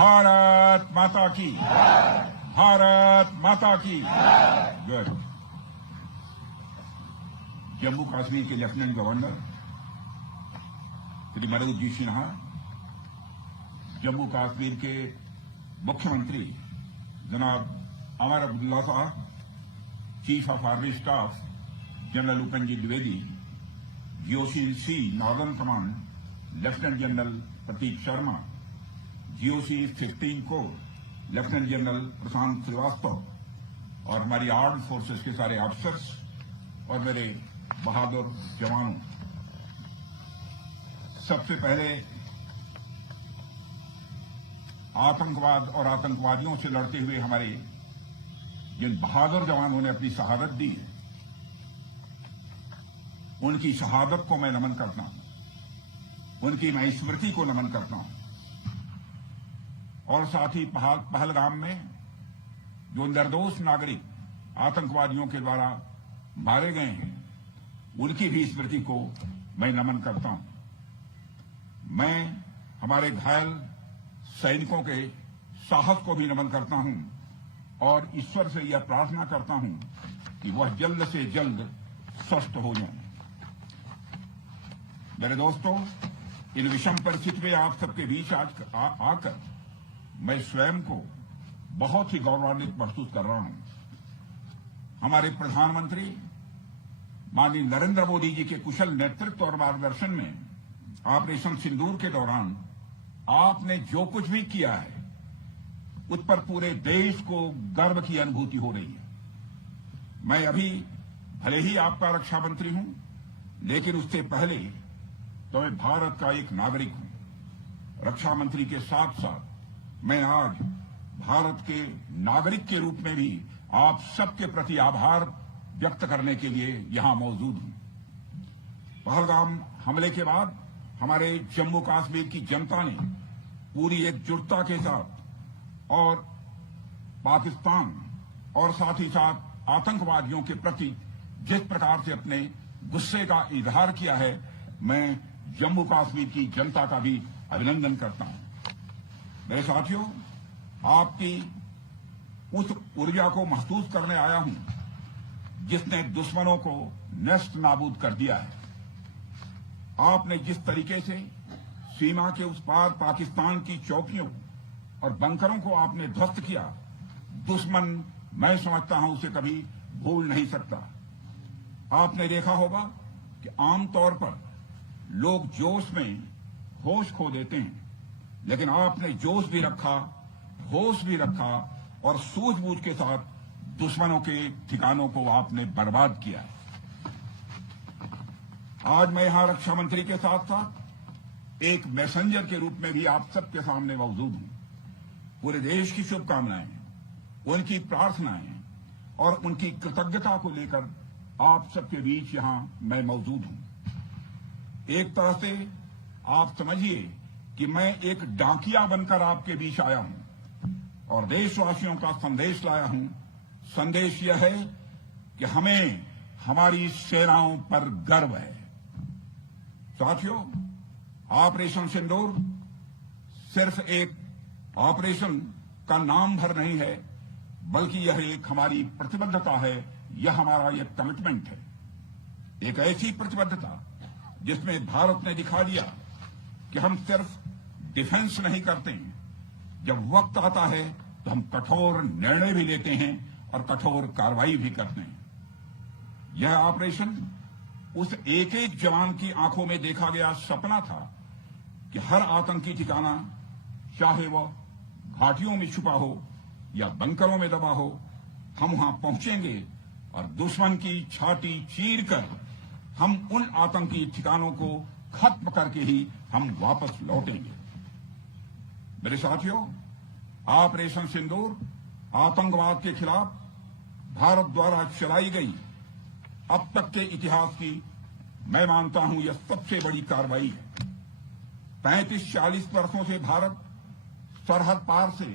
भारत माता की, भारत माता की। गुड। जम्मू कश्मीर के लेफ्टिनेंट गवर्नर श्री मनोज जी सिन्हा, जम्मू कश्मीर के मुख्यमंत्री जनाब अमर अब्दुल्ला साहब, chief of army staff general Upendra Dwivedi, GOC northern command lieutenant general Pratik Sharma, GOC 15 corps lieutenant general Prashant Srivastava और हमारी आर्म्ड फोर्सेस के सारे ऑफिसर्स और मेरे बहादुर जवानों, सबसे पहले आतंकवाद और आतंकवादियों से लड़ते हुए हमारे जिन बहादुर जवानों ने अपनी शहादत दी है, उनकी शहादत को मैं नमन करता हूं, उनकी मैं स्मृति को नमन करता हूं। और साथ ही पहलगाम में जो निर्दोष नागरिक आतंकवादियों के द्वारा मारे गए हैं, उनकी भी स्मृति को मैं नमन करता हूं। मैं हमारे घायल सैनिकों के साहस को भी नमन करता हूं और ईश्वर से यह प्रार्थना करता हूं कि वह जल्द से जल्द स्वस्थ हो जाएं। मेरे दोस्तों, इन विषम परिस्थिति में आप सबके बीच आज आकर मैं स्वयं को बहुत ही गौरवान्वित महसूस कर रहा हूं। हमारे प्रधानमंत्री माननीय नरेंद्र मोदी जी के कुशल नेतृत्व और मार्गदर्शन में ऑपरेशन सिंदूर के दौरान आपने जो कुछ भी किया है, उस पर पूरे देश को गर्व की अनुभूति हो रही है। मैं अभी भले ही आपका रक्षा मंत्री हूं, लेकिन उससे पहले तो मैं भारत का एक नागरिक हूं। रक्षा मंत्री के साथ साथ मैं आज भारत के नागरिक के रूप में भी आप सबके प्रति आभार व्यक्त करने के लिए यहां मौजूद हूं। पहलगाम हमले के बाद हमारे जम्मू कश्मीर की जनता ने पूरी एकजुटता के साथ और पाकिस्तान और साथ ही साथ आतंकवादियों के प्रति जिस प्रकार से अपने गुस्से का इजहार किया है, मैं जम्मू कश्मीर की जनता का भी अभिनंदन करता हूं। मेरे साथियों, आपकी उस ऊर्जा को महसूस करने आया हूं जिसने दुश्मनों को नष्ट नाबूद कर दिया है। आपने जिस तरीके से सीमा के उस पार पाकिस्तान की चौकियों और बंकरों को आपने ध्वस्त किया, दुश्मन मैं समझता हूं उसे कभी भूल नहीं सकता। आपने देखा होगा कि आमतौर पर लोग जोश में होश खो देते हैं, लेकिन आपने जोश भी रखा, होश भी रखा और सूझबूझ के साथ दुश्मनों के ठिकानों को आपने बर्बाद किया। आज मैं यहां रक्षा मंत्री के साथ साथ एक मैसेंजर के रूप में भी आप सबके सामने मौजूद हूं। पूरे देश की शुभकामनाएं, उनकी प्रार्थनाएं और उनकी कृतज्ञता को लेकर आप सबके बीच यहां मैं मौजूद हूं। एक तरह से आप समझिए कि मैं एक डाकिया बनकर आपके बीच आया हूं और देशवासियों का संदेश लाया हूं। संदेश यह है कि हमें हमारी सेनाओं पर गर्व है। साथियों, ऑपरेशन सिंदूर सिर्फ एक ऑपरेशन का नाम भर नहीं है, बल्कि यह एक हमारी प्रतिबद्धता है, यह हमारा एक कमिटमेंट है। एक ऐसी प्रतिबद्धता जिसमें भारत ने दिखा दिया कि हम सिर्फ डिफेंस नहीं करते हैं, जब वक्त आता है तो हम कठोर निर्णय भी लेते हैं और कठोर कार्रवाई भी करते हैं। यह ऑपरेशन उस एक एक जवान की आंखों में देखा गया सपना था कि हर आतंकी ठिकाना, चाहे वह घाटियों में छुपा हो या बंकरों में दबा हो, हम वहां पहुंचेंगे और दुश्मन की छाती चीर कर हम उन आतंकी ठिकानों को खत्म करके ही हम वापस लौटेंगे। मेरे साथियों, ऑपरेशन सिंदूर आतंकवाद के खिलाफ भारत द्वारा चलाई गई अब तक के इतिहास की मैं मानता हूं यह सबसे बड़ी कार्रवाई है। 35-40 वर्षों से भारत सरहद पार से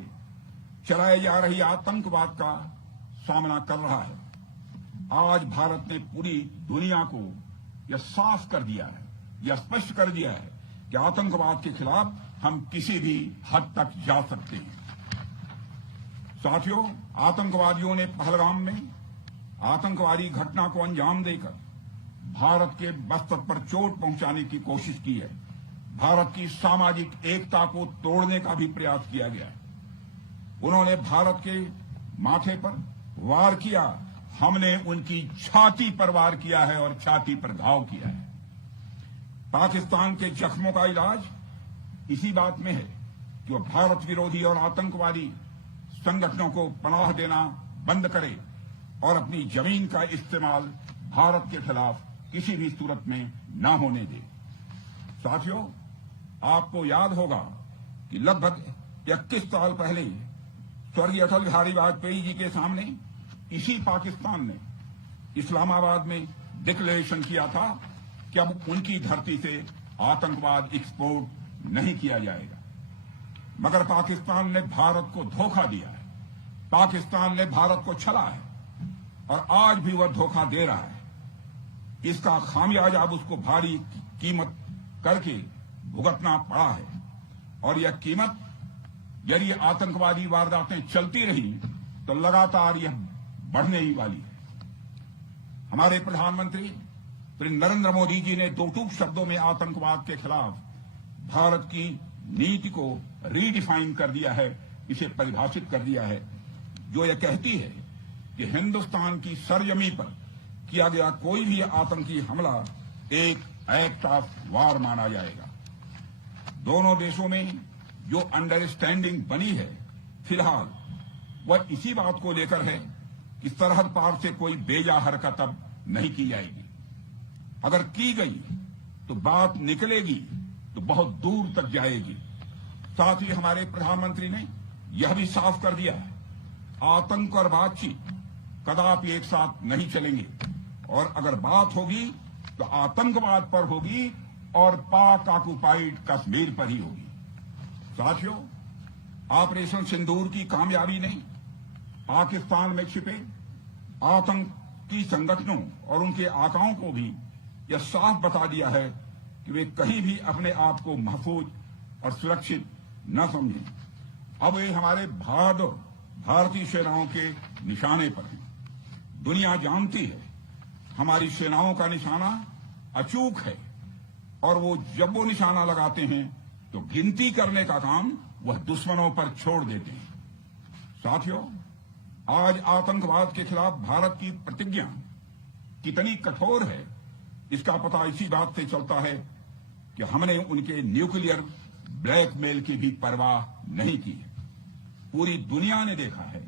चलाए जा रही आतंकवाद का सामना कर रहा है। आज भारत ने पूरी दुनिया को यह साफ कर दिया है, यह स्पष्ट कर दिया है कि आतंकवाद के खिलाफ हम किसी भी हद तक जा सकते हैं। साथियों, आतंकवादियों ने पहलगाम में आतंकवादी घटना को अंजाम देकर भारत के मस्तक पर चोट पहुंचाने की कोशिश की है। भारत की सामाजिक एकता को तोड़ने का भी प्रयास किया गया है। उन्होंने भारत के माथे पर वार किया, हमने उनकी छाती पर वार किया है और छाती पर घाव किया है। पाकिस्तान के जख्मों का इलाज इसी बात में है कि वह भारत विरोधी और आतंकवादी संगठनों को पनाह देना बंद करे और अपनी जमीन का इस्तेमाल भारत के खिलाफ किसी भी सूरत में न होने दे। साथियों, आपको याद होगा कि लगभग 21 साल पहले स्वर्गीय अटल बिहारी वाजपेयी जी के सामने इसी पाकिस्तान ने इस्लामाबाद में डिक्लेरेशन किया था कि अब उनकी धरती से आतंकवाद एक्सपोर्ट नहीं किया जाएगा। मगर पाकिस्तान ने भारत को धोखा दिया है, पाकिस्तान ने भारत को छला है और आज भी वह धोखा दे रहा है। इसका खामियाजा अब उसको भारी कीमत करके भुगतना पड़ा है और यह कीमत, यदि आतंकवादी वारदातें चलती रही तो लगातार यह बढ़ने ही वाली है। हमारे प्रधानमंत्री श्री नरेंद्र मोदी जी ने दो टूक शब्दों में आतंकवाद के खिलाफ भारत की नीति को रीडिफाइन कर दिया है, इसे परिभाषित कर दिया है, जो यह कहती है कि हिंदुस्तान की सरजमी पर किया गया कोई भी आतंकी हमला एक एक्ट ऑफ वार माना जाएगा। दोनों देशों में जो अंडरस्टैंडिंग बनी है फिलहाल वह इसी बात को लेकर है कि सरहद पार से कोई बेजा हरकत अब नहीं की जाएगी। अगर की गई तो बात निकलेगी तो बहुत दूर तक जाएगी। साथ ही हमारे प्रधानमंत्री ने यह भी साफ कर दिया है, आतंक और बातचीत कदापि एक साथ नहीं चलेंगे और अगर बात होगी तो आतंकवाद पर होगी और पाक ऑक्युपाइड कश्मीर पर ही होगी। साथियों, ऑपरेशन सिंदूर की कामयाबी ने पाकिस्तान में छिपे आतंकी संगठनों और उनके आकाओं को भी यह साफ बता दिया है कि वे कहीं भी अपने आप को महफूज और सुरक्षित न समझें। अब वे हमारे बहादुर भारतीय सेनाओं के निशाने पर हैं। दुनिया जानती है हमारी सेनाओं का निशाना अचूक है और वो जब वो निशाना लगाते हैं तो गिनती करने का काम वह दुश्मनों पर छोड़ देते हैं। साथियों, आज आतंकवाद के खिलाफ भारत की प्रतिज्ञा कितनी कठोर है इसका पता इसी बात से चलता है कि हमने उनके न्यूक्लियर ब्लैकमेल की भी परवाह नहीं की है। पूरी दुनिया ने देखा है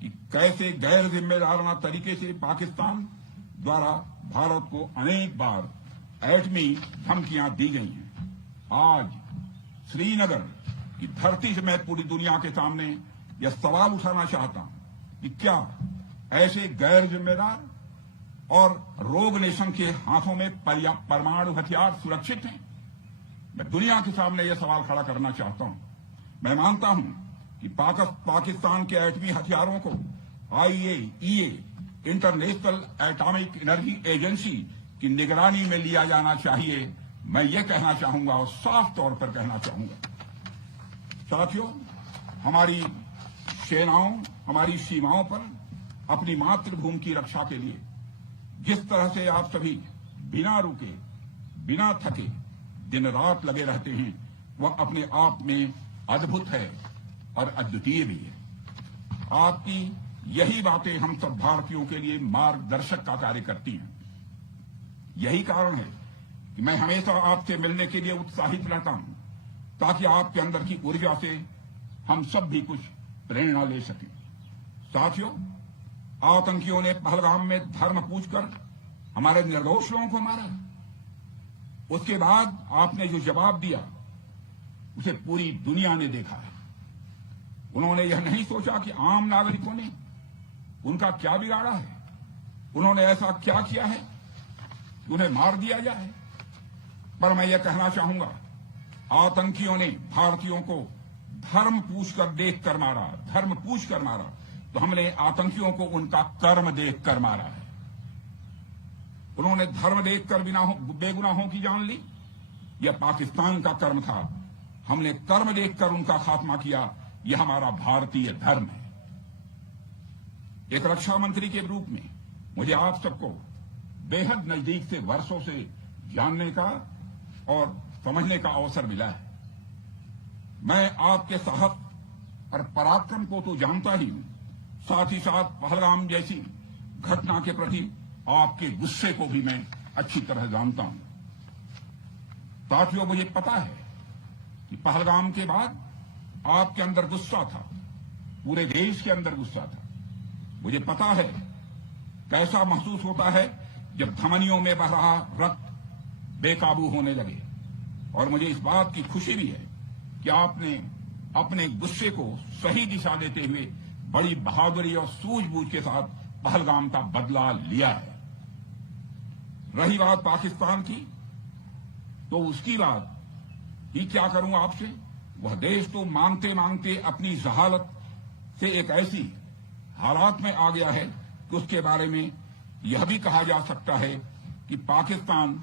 कि कैसे गैर जिम्मेदाराना तरीके से पाकिस्तान द्वारा भारत को अनेक बार एटमी धमकियां दी गई हैं। आज श्रीनगर की धरती से मैं पूरी दुनिया के सामने यह सवाल उठाना चाहता हूं कि क्या ऐसे गैर जिम्मेदार और रोग नेशन के हाथों में परमाणु हथियार सुरक्षित हैं? मैं दुनिया के सामने यह सवाल खड़ा करना चाहता हूं। मैं मानता हूं कि पाकिस्तान के एटमी हथियारों को IAEA international atomic energy agency की निगरानी में लिया जाना चाहिए। मैं ये कहना चाहूंगा और साफ तौर पर कहना चाहूंगा। साथियों, हमारी सेनाओं हमारी सीमाओं पर अपनी मातृभूमि की रक्षा के लिए जिस तरह से आप सभी बिना रुके बिना थके दिन रात लगे रहते हैं वह अपने आप में अद्भुत है और अद्वितीय भी है। आपकी यही बातें हम सब भारतीयों के लिए मार्गदर्शक का कार्य करती हैं। यही कारण है कि मैं हमेशा आपसे मिलने के लिए उत्साहित रहता हूं ताकि आपके अंदर की ऊर्जा से हम सब भी कुछ प्रेरणा ले सकें। साथियों, आतंकियों ने पहलगाम में धर्म पूछकर हमारे निर्दोष लोगों को मारा। उसके बाद आपने जो जवाब दिया उसे पूरी दुनिया ने देखा है। उन्होंने यह नहीं सोचा कि आम नागरिकों ने उनका क्या बिगाड़ा है, उन्होंने ऐसा क्या किया है कि उन्हें मार दिया जाए। पर मैं यह कहना चाहूंगा, आतंकियों ने भारतीयों को धर्म पूछकर देखकर मारा, धर्म पूछकर मारा, तो हमने आतंकियों को उनका कर्म देखकर मारा है। उन्होंने धर्म देखकर बेगुनाहों की जान ली। यह पाकिस्तान का कर्म था। हमने कर्म देखकर उनका खात्मा किया। यह हमारा भारतीय धर्म है। एक रक्षा मंत्री के रूप में मुझे आप सबको बेहद नजदीक से वर्षों से जानने का और समझने का अवसर मिला है। मैं आपके साहस और पराक्रम को तो जानता ही हूं, साथ ही साथ पहलगाम जैसी घटना के प्रति आपके गुस्से को भी मैं अच्छी तरह जानता हूं। साथियों, मुझे पता है कि पहलगाम के बाद आपके अंदर गुस्सा था, पूरे देश के अंदर गुस्सा था। मुझे पता है कैसा महसूस होता है जब धमनियों में बह रहा रक्त बेकाबू होने लगे। और मुझे इस बात की खुशी भी है कि आपने अपने गुस्से को सही दिशा देते हुए बड़ी बहादुरी और सूझबूझ के साथ पहलगाम का बदला लिया है। रही बात पाकिस्तान की, तो उसकी बात ही क्या करूं आपसे। वह देश तो मांगते मांगते अपनी जहालत से एक ऐसी हालात में आ गया है कि उसके बारे में यह भी कहा जा सकता है कि पाकिस्तान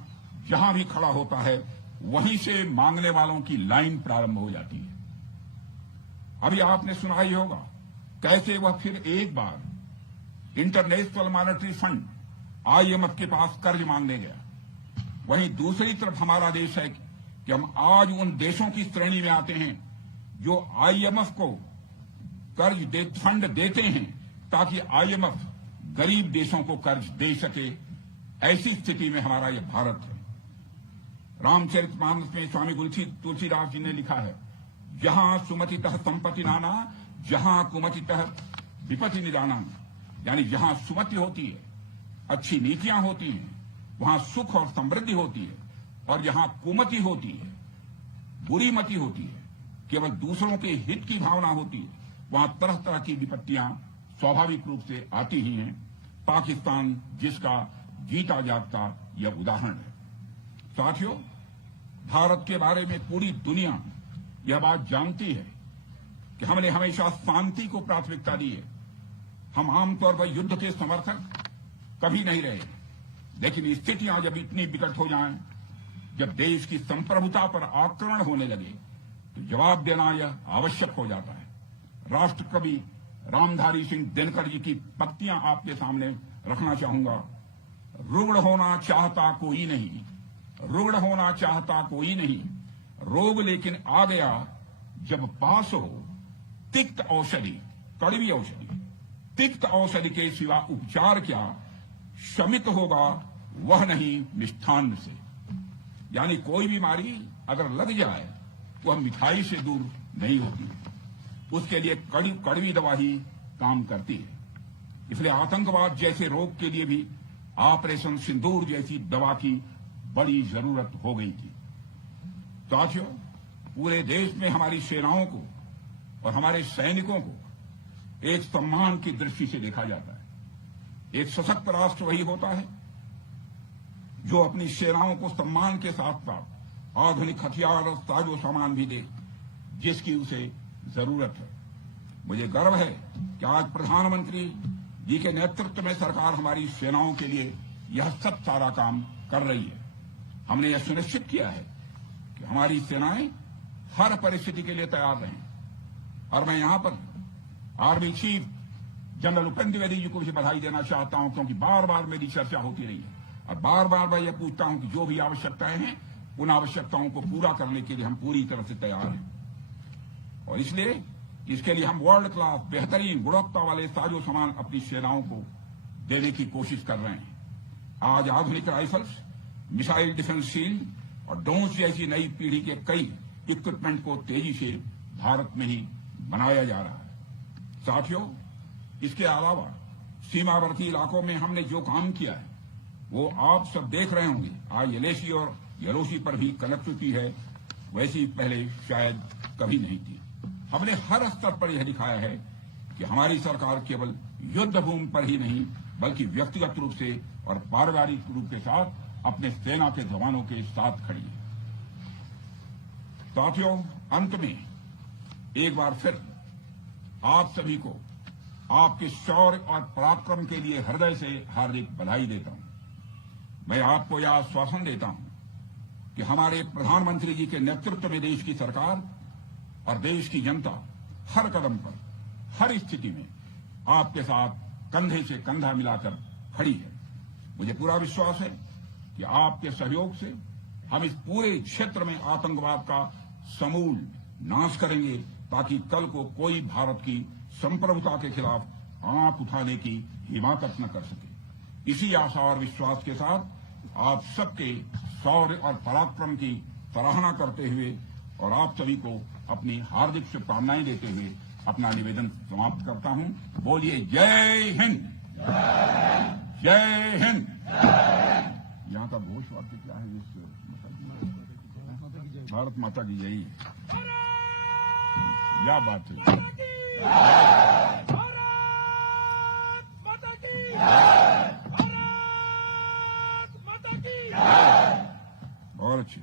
जहां भी खड़ा होता है वहीं से मांगने वालों की लाइन प्रारंभ हो जाती है। अभी आपने सुना ही होगा कैसे वह फिर एक बार इंटरनेशनल मॉनेटरी फंड IMF के पास कर्ज मांगने गया। वहीं दूसरी तरफ हमारा देश है कि हम आज उन देशों की श्रेणी में आते हैं जो IMF को फंड देते हैं ताकि IMF गरीब देशों को कर्ज दे सके। ऐसी स्थिति में हमारा यह भारत है। रामचरितमानस में स्वामी तुलसीदास जी ने लिखा है, जहां सुमतितः संपत्ति नाना, जहां कुमतितः विपत्ति निदाना। यानी जहां सुमति होती है, अच्छी नीतियां होती हैं, वहां सुख और समृद्धि होती है, और जहां कुमति होती है, बुरी मति होती है, केवल दूसरों के हित की भावना होती है, वहां तरह तरह की विपत्तियां स्वाभाविक रूप से आती ही हैं। पाकिस्तान जिसका जीता जागता यह उदाहरण है। साथियों, भारत के बारे में पूरी दुनिया यह बात जानती है कि हमने हमेशा शांति को प्राथमिकता दी है। हम आमतौर पर युद्ध के समर्थक कभी नहीं रहे, लेकिन स्थितियां जब इतनी विकट हो जाएं, जब देश की संप्रभुता पर आक्रमण होने लगे, तो जवाब देना यह आवश्यक हो जाता है। राष्ट्रकवि रामधारी सिंह दिनकर जी की पंक्तियां आपके सामने रखना चाहूंगा। रुग्ण होना चाहता कोई नहीं, रुग्ण होना चाहता कोई नहीं, रोग लेकिन आ गया जब पास हो तिक्त औषधि, कड़वी औषधि। तिक्त औषधि के सिवा उपचार क्या, शमित होगा वह नहीं मिष्ठान्न से। यानी कोई बीमारी अगर लग जाए तो वह मिठाई से दूर नहीं होती, उसके लिए कड़वी दवा ही काम करती है। इसलिए आतंकवाद जैसे रोग के लिए भी ऑपरेशन सिंदूर जैसी दवा की बड़ी जरूरत हो गई थी। साथियों, पूरे देश में हमारी सेनाओं को और हमारे सैनिकों को एक सम्मान की दृष्टि से देखा जाता है। एक सशक्त राष्ट्र वही होता है जो अपनी सेनाओं को सम्मान के साथ साथ आधुनिक हथियार और साजो सामान भी दे जिसकी उसे जरूरत है। मुझे गर्व है कि आज प्रधानमंत्री जी के नेतृत्व में सरकार हमारी सेनाओं के लिए यह सब सारा काम कर रही है। हमने यह सुनिश्चित किया है कि हमारी सेनाएं हर परिस्थिति के लिए तैयार रहें। और मैं यहां पर army chief general Upendra Dwivedi ji को भी बधाई देना चाहता हूं, क्योंकि बार बार मेरी चर्चा होती रही है और बार बार मैं यह पूछता हूं कि जो भी आवश्यकताएं हैं उन आवश्यकताओं को पूरा करने के लिए हम पूरी तरह से तैयार हैं। और इसलिए इसके लिए हम वर्ल्ड क्लास बेहतरीन गुणवत्ता वाले साजो सामान अपनी सेनाओं को देने की कोशिश कर रहे हैं। आज आधुनिक राइफल्स, मिसाइल डिफेंस शील्ड और ड्रोन जैसी नई पीढ़ी के कई इक्विपमेंट को तेजी से भारत में ही बनाया जा रहा है। साथियों, इसके अलावा सीमावर्ती इलाकों में हमने जो काम किया है वो आप सब देख रहे होंगे। आज LAC और LOC पर भी कनेक्टिविटी है, वैसी पहले शायद कभी नहीं थी। हमने हर स्तर पर यह दिखाया है कि हमारी सरकार केवल युद्ध भूमि पर ही नहीं बल्कि व्यक्तिगत रूप से और पारिवारिक रूप के साथ अपने सेना के जवानों के साथ खड़ी है। साथियों, अंत में एक बार फिर आप सभी को आपके शौर्य और पराक्रम के लिए हृदय से हार्दिक बधाई देता हूं। मैं आपको यह आश्वासन देता हूं कि हमारे प्रधानमंत्री जी के नेतृत्व में देश की सरकार और देश की जनता हर कदम पर, हर स्थिति में आपके साथ कंधे से कंधा मिलाकर खड़ी है। मुझे पूरा विश्वास है कि आपके सहयोग से हम इस पूरे क्षेत्र में आतंकवाद का समूल नाश करेंगे, ताकि कल को कोई भारत की संप्रभुता के खिलाफ आंख उठाने की हिमाकत न कर सके। इसी आशा और विश्वास के साथ आप सबके शौर्य और पराक्रम की सराहना करते हुए और आप सभी को अपनी हार्दिक शुभकामनाएं देते हुए अपना निवेदन समाप्त करता हूं। बोलिए जय हिंद, जय हिंद। यहाँ का घोष वाक्य क्या है? इस भारत माता की जय। क्या बात है। बहुत अच्छी।